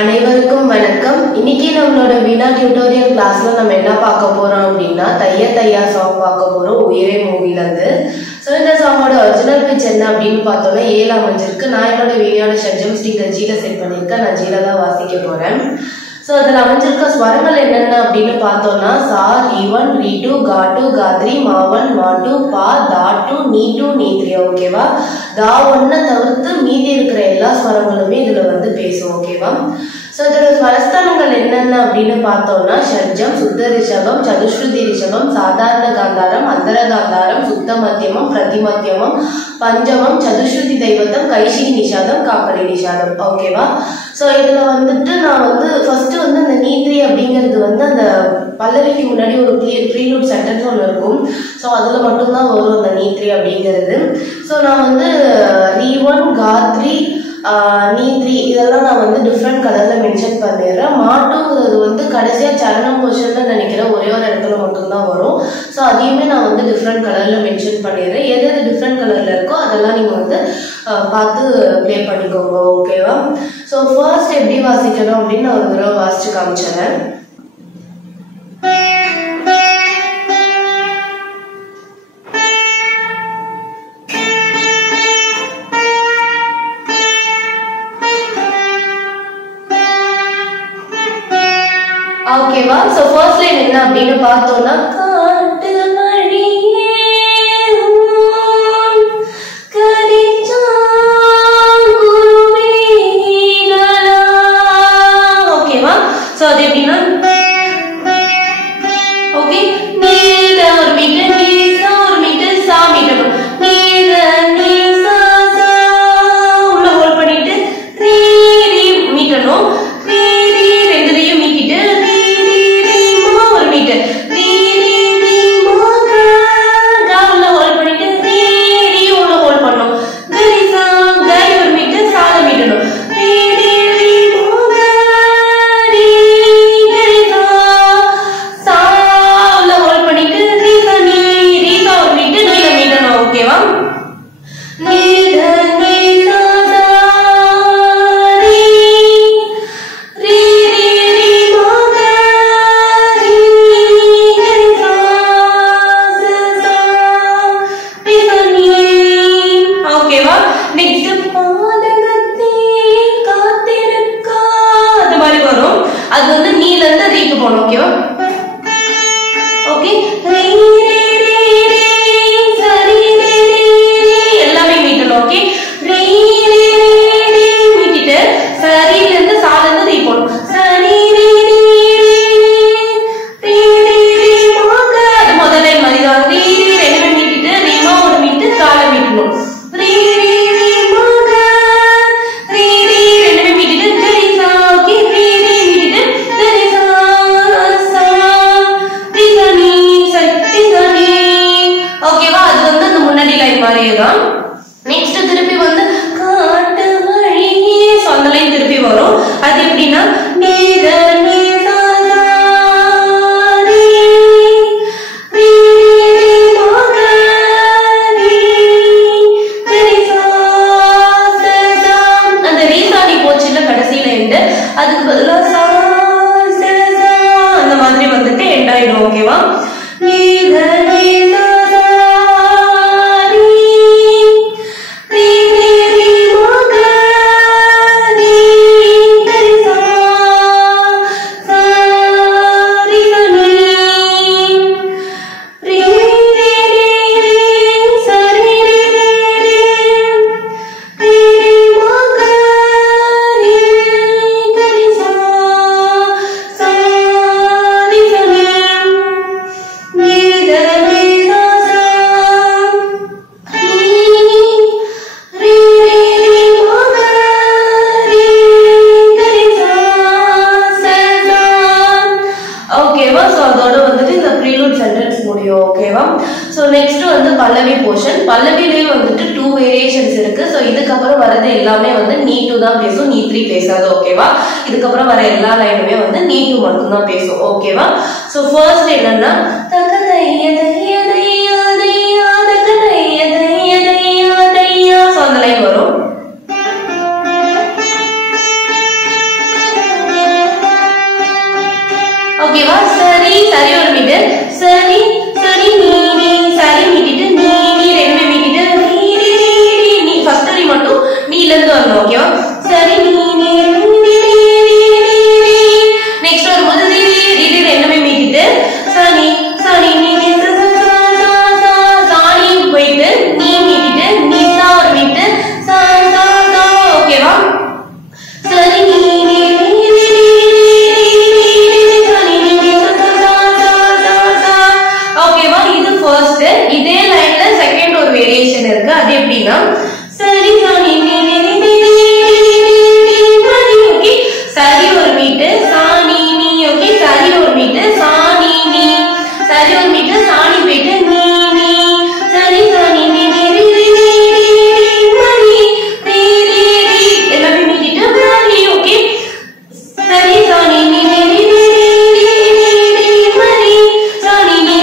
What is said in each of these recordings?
அனைவருக்கும் வணக்கம். இன்னைக்கு நம்மளோட வீணா டியூட்டோரியல் கிளாஸ்ல நம்ம என்ன பார்க்க போறோம் அப்படின்னா தைய தையா சாங் பார்க்க போறோம் உயிரே மூவில இருந்து. ஸோ இந்த சாங்கோட ஒரிஜினல் பிச் என்ன அப்படின்னு பார்த்தோம்னா ஏல அமைஞ்சிருக்கு. நான் என்னோட வீடியோட ஷட்ஜம் ஸ்டிக்கர் ஜீல செட் பண்ணியிருக்கேன். நான் ஜீல தான் வாசிக்க போறேன். ஸோ அதில் அமைஞ்சிருக்க ஸ்வரங்கள் என்னென்ன அப்படின்னு பார்த்தோம்னா சா, ரீ1, ரீ2, கா2, கா3, மா1, மா2, பா, தா2, நீ2, நீ3. ஓகேவா? தா ஒன்னை தவிர்த்து மீதி இருக்கிற எல்லா ஸ்வரங்களுமே இதுல வந்து பேசும். ஓகேவா? ஸோ இதோட ஸ்வரஸ்தானங்கள் என்னென்ன அப்படின்னு பார்த்தோம்னா ஷட்ஜம், சுத்த ரிஷபம், சதுஸ்ருதி ரிஷபம், சாதாரண காந்தாரம், அந்தர காந்தாரம், சுத்த மத்தியமம், பிரதிமத்தியமம், பஞ்சமம், சதுஸ்ருதி தெய்வத்தம், கைஷினி நிஷாதம், காக்கடி நிஷாதம். ஓகேவா? ஸோ இதுல வந்துட்டு நான் வந்து ஃபர்ஸ்ட் வந்து அந்த நீ3 அப்படிங்கிறது வந்து அந்த பல்லவிக்கு முன்னாடி ஒரு ப்ரீலூட் சென்டென்ஸ் ஒன்று இருக்கும். ஸோ அதுல மட்டும்தான் வரும் அந்த நீ3 அப்படிங்கிறது. ஸோ நான் வந்து ரீ1, கா3, நீ3 இதெல்லாம் நான் வந்து டிஃப்ரெண்ட் கலர்ல மென்ஷன் பண்ணிடுறேன். மாட்டுங்கிறது வந்து கடைசியா சரணம் போர்ஷன்ல நினைக்கிறேன் ஒரே ஒரு இடத்துல மட்டும்தான் வரும். ஸோ அதையுமே நான் வந்து டிஃப்ரெண்ட் கலர்ல மென்ஷன் பண்ணிடுறேன். எது எது டிஃப்ரெண்ட் கலர்ல இருக்கோ அதெல்லாம் நீங்க வந்து பார்த்து ப்ளே பண்ணிக்கோங்க. ஓகேவா? ஸோ ஃபர்ஸ்ட் எப்படி வாசிக்கணும் அப்படின்னு நான் ஒரு தடவை வாசிச்சு காமிச்சிடுறேன். ஓகேவா? சோ ஃபர்ஸ்ட் லைன் என்ன அப்படின்னு பார்த்தோம்னா காட்டு மணியே கரிச்சாங்குருவிகளா. ஓகேவா? சோ அது எப்படின்னா ஓகே நீல ஒரு மீட்டர், நீசா ஒரு மீட்டர், சா மீட்டர், நீல நீசா சா உள்ள ஹோல்ட் பண்ணிட்டு ரீ ரீ மீட்டணும். அது வந்து நீல இருந்து ரீக்கு போகணும். ஓகேவா? ஓகே எல்லாமே மீட்டணும். ஓகே மீட்டிட்டு சரியில இருந்து சால இருந்து ரீ போகணும். சரி அது முதல்ல மாதிரி தான் ரீ ரெண்டுமே மீட்டிட்டு ரீமா ஒரு மீட்டு சால மீட்டணும். நெக்ஸ்ட் திருப்பி வந்து காட்டு மணியே அந்த லைன் திருப்பி வரும். அது எப்படின்னா நீத நீதா அந்த ரீசாணி போச்சுல கடைசியில எண்டு அதுக்கு பதிலா அந்த மாதிரி வந்துட்டு எண்ட் ஆயிடும். ஓகேவா? நீத நீதா பல்லவி போர்ஷன். பல்லவிலேயே வந்துட்டு 2 வேரியேஷன்ஸ் இருக்கு. சோ இதுக்கப்புறம் வரது எல்லாமே வந்து நீ2 தான் பேசும், நீ3 பேசாது. ஓகேவா? இதுக்கப்புறம் வர எல்லா லைனுமே வந்து நீ2 மட்டும் தான் பேசும். ஓகேவா? சோ ஃபர்ஸ்ட் என்னன்னா தகதைய தைய தைய தைய தகதைய தைய தைய தைய. சோ அந்த லைன் வரும். ஓகேவா சரி சரி ஒரு மீட்டு சரி சரி நீ நீ சரி மீட்டிட்டு நீ நீ ரெண்டுமே மீட்டிட்டு நீ நீ நீ ஃபர்ஸ்ட் நீ மட்டும் நீல இருந்து வரணும் ஓகேவா சரி நீ நீ நெக்ஸ்ட் வரும்போது ரெண்டுமே மீட்டிட்டு சனி சனி நீ சாணி போயிட்டு நீ மீட்டிட்டு நீ சா ஒரு மீட்டு சா சா சா ஓகேவா சரி நீ நீ ஓகேவா இது ஃபர்ஸ்ட் இதே லைன்ல செகண்ட் ஒரு வேரியேஷன் இருக்கு அது எப்படின்னா சரி சாணி ஓகே சரி ஒரு மீட்டு சாணி நீ ஓகே சரி ஒரு மீட்டு சாணி நீ சரி ஒரு மீட்டு சாணி போயிட்டு நீ நீ சரி சாணி நீ எல்லாமே மீட்டிட்டு மரி ஓகே சரி சாணி நீ மரி சாணி நீ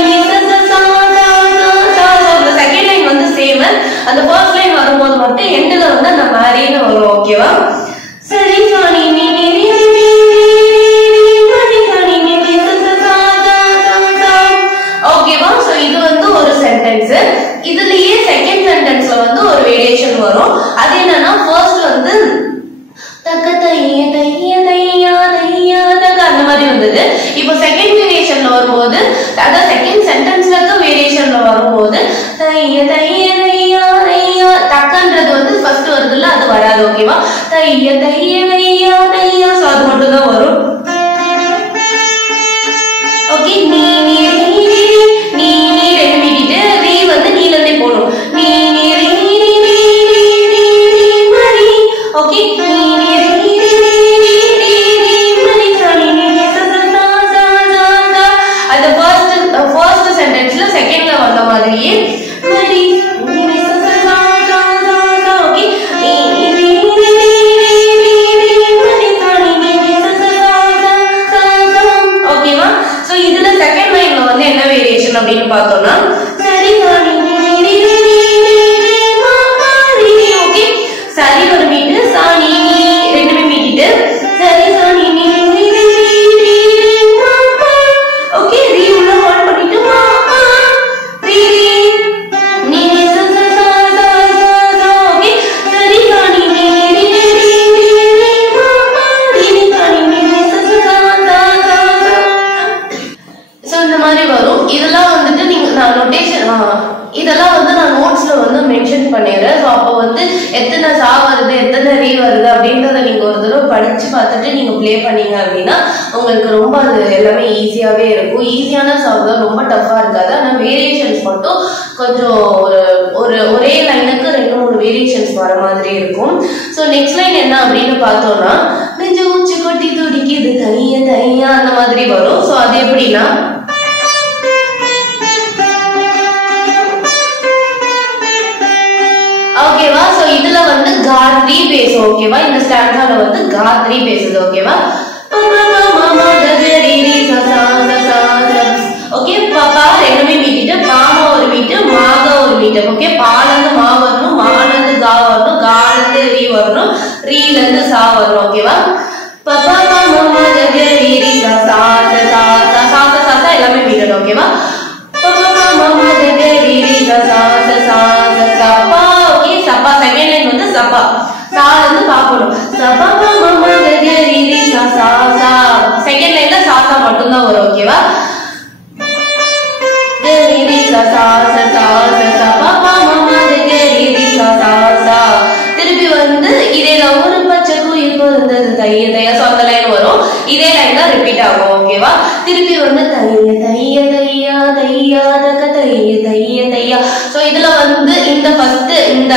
செகண்ட் லைன் வந்து சேம் அந்த ஃபர்ஸ்ட் லைன் வரும்போது மட்டும் எண்ட்ல வந்து அந்த மரின்னு வரும் ஓகேவா சரி சாணி நீ ஓகேவா சோ இது வந்து ஒரு சென்டென்ஸ் இதுலயே செகண்ட் சென்டென்ஸ்ல வந்து ஒரு வேரியேஷன் வரும் அது என்னன்னா ஃபர்ஸ்ட் வந்து தக்க தைய தைய தையா தையா தக்க அந்த மாதிரி வந்தது இப்போ செகண்ட் வேரியேஷன்ல வரும்போது அதாவது செகண்ட் சென்டென்ஸ்ல இருக்க வேரியேஷன்ல வரும்போது தைய தைய தையா தையா தக்கன்றது வந்து ஃபர்ஸ்ட் வருதுல்ல அது வராது ஓகேவா தைய தைய தையா தையா சோ அது மட்டும் தான் வரும் ஓகே நீ நீ நீ நீ ரெண்டு மீட்டிட்டு ரீ வந்து நீல இருந்தே போடும் நீ நீ ரீ ரீ ரீ ரீ மரி ஓகே நீ நீ ரீ ரீ ரீ ரீ மரி சாணி நீ சா சா சா சா அந்த ஃபர்ஸ்ட் சென்டென்ஸ்ல செகண்ட்ல வந்த மாதிரியே மரி நீ சா சா சா சா ஓகே நீ நீ ரீ ரீ ரீ மரி சாணி நீ சா சா சா ஓகேவா சோ இதுல செகண்ட் லைன்ல வந்து என்ன வேரியேஷன் அப்படினு பார்த்தோம்னா சரி சாணி நீ ஓகே சரி ஒரு மீட்டு சாணி ரெண்டுமே மீட்டிட்டு சரி சாணி நீ ஓகே ரீ உள்ள ஹோல்ட் பண்ணிட்டு ரீ நீ சா சா சா சா ஓகே சரி சாணி நீ சாணி நீ சா சா சா சோ இந்த மாதிரி வரும் இதெல்லாம் வந்துட்டு நீங்க நான் நோட்டேஷன் இதெல்லாம் வந்து நான் நோட்ஸ்ல வந்து மென்ஷன் பண்ணிடுறேன் ஸோ அப்போ வந்து எத்தனை சா வருது எத்தனை ரீ வருது அப்படின்றத நீங்க ஒரு தடவை படிச்சு பார்த்துட்டு நீங்க ப்ளே பண்ணீங்க அப்படின்னா உங்களுக்கு ரொம்ப அது எல்லாமே ஈஸியாவே இருக்கும் ஈஸியான சாங் தான் ரொம்ப டஃபா இருக்காது ஆனால் வேரியேஷன்ஸ் மட்டும் கொஞ்சம் ஒரே லைனுக்கு 2-3 வேரியேஷன்ஸ் வர மாதிரி இருக்கும் ஸோ நெக்ஸ்ட் லைன் என்ன அப்படின்னு பார்த்தோம்னா நெஞ்சு உச்சி கொட்டி துடிக்குது தைய தையா அந்த மாதிரி வரும் ஸோ அது எப்படின்னா ஓகேவா சோ இதுல வந்து காத்ரி பேசும் ஓகேவா இந்த ஸ்டாண்டால வந்து காத்ரி பேசுது ஓகேவா ஓகே பாப்பா ரெண்டுமே மீட்டிட்டு பாமா ஒரு மீட்டு மாக ஒரு மீட்டு ஓகே பால இருந்து மா வரணும் மால இருந்து கா வரணும் கால இருந்து ரீ வரணும் ரீல இருந்து சா வரணும் ஓகேவா பாப்பா மாமா கரி ரீ சா சா சா சா சா சா சா எல்லாமே மீட்டணும் ஓகேவா பாப்பா மாமா கரி ரீ சா சா சா சா பா ஓகே சப்பா செகண்ட் லைன் வந்து சப்பா சா வந்து பாக்கணும் சப்பா மாமா கரி ரீ சா சா சா செகண்ட் லைன்ல சா சா மட்டும் தான் வரும் ஓகேவா கரி ரீ சா சா சா சா பாப்பா மாமா கரி ரீ சா சா சா திருப்பி வந்து இதே ஒரு பச்சை குயில் பொருந்தது தைய தையா சோ அந்த லைன் வரும் இதே லைன் தான் ரிப்பீட் ஆகும் ஓகேவா திருப்பி வந்து தைய தைய தையா தையா தக்க தைய தைய தையா சோ இதுல வந்து இந்த ஃபர்ஸ்ட் இந்த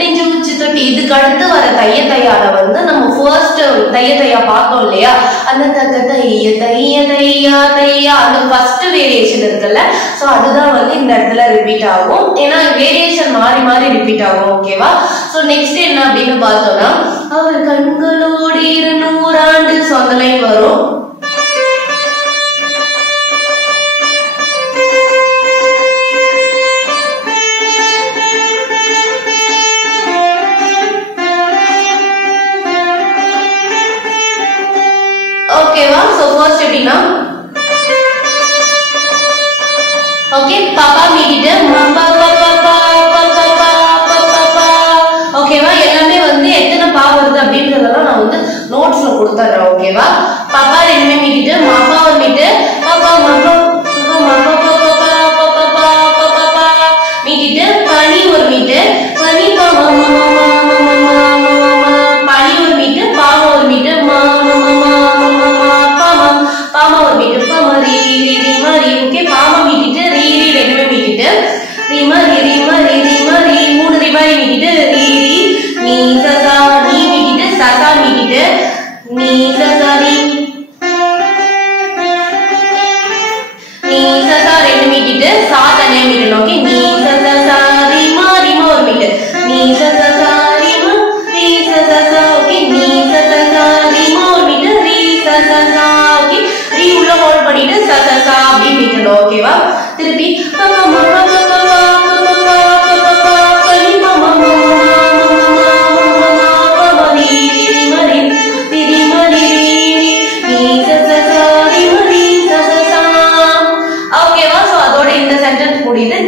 நெஞ்சு உச்சி தொட்டி இதுக்கு அடுத்து வர தைய தையால வந்து நம்ம ஃபர்ஸ்ட் தைய தையா பார்த்தோம் இல்லையா அந்த தக்க தைய தைய தையா தையா அந்த ஃபர்ஸ்ட் வேரியேஷன் இருக்குல்ல சோ அதுதான் வந்து இந்த இடத்துல ரிப்பீட் ஆகும் ஏன்னா வேரியேஷன் மாறி மாறி ரிப்பீட் ஆகும் ஓகேவா சோ நெக்ஸ்ட் என்ன அப்படின்னு பார்த்தோம்னா அவர் கண்களோடு 200 ஆண்டு சோ அந்த லைன் வரும் ஓகேவா சோ ஃபர்ஸ்ட் எப்படின்னா ஓகே பாப்பா மீட்டிட்டு மாப்பா ஓகேவா எல்லாமே வந்து எத்தனை பா வருது அப்படின்றதெல்லாம் நான் வந்து நோட்ஸ்ல கொடுத்துறேன் ஓகேவா பாப்பா ரெண்டுமே மீட்டிட்டு மாப்பா ஒரு மீட்டு பாப்பா மீட்டிட்டு பனி ஒரு மீட்டு பனி பனி ஒரு மீட்டு பாமா ஒரு மீட்டு பாமா ஒரு மீட்டு பமரி ஓகே பாமா மீட்டிட்டு ரீ ரெண்டுமே மீட்டிட்டு ரிமரி மூணு ரிமரி மீட்டிட்டு ரீ நீ சசா நீ மீட்டிட்டு சசா மீட்டிட்டு நீ சசா நீ சசா ரெண்டு மீட்டிட்டு சா தனியா மீட்டணும் ஓகே நீ சசா ரிமா ஒரு மீட்டு நீ சசா ரிமா ரீ சசா ஓகே நீ சசா ரிமா ஒரு மீட்டு ரீ சசா ஓகே ரீ உள்ள ஹோல்ட் பண்ணிட்டு சசா அப்படி மீட்டணும் ஓகேவா திருப்பி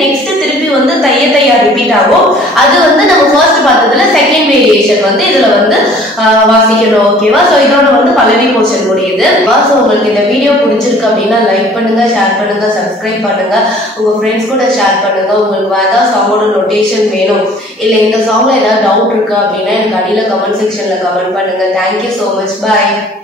நெக்ஸ்ட் திருப்பி வந்து தைய தையா ரிப்பீட் ஆகும் அது வந்து நம்ம ஃபர்ஸ்ட் பார்த்ததுல செகண்ட் வேரியேஷன் வந்து இதுல வந்து வாசிக்கணும் ஓகேவா சோ இதோட வந்து பல்லவி போர்ஷன் முடியுது சோ உங்களுக்கு இந்த வீடியோ பிடிச்சிருக்கு அப்படின்னா லைக் பண்ணுங்க ஷேர் பண்ணுங்க சப்ஸ்கிரைப் பண்ணுங்க உங்க ஃப்ரெண்ட்ஸ் கூட ஷேர் பண்ணுங்க உங்களுக்கு ஏதாவது சாங்கோட நோட்டேஷன் வேணும் இல்ல இந்த சாங்ல ஏதாவது டவுட் இருக்கு அப்படின்னா எனக்கு அடியில கமெண்ட் செக்ஷன்ல கமெண்ட் பண்ணுங்க தேங்க்யூ so much bye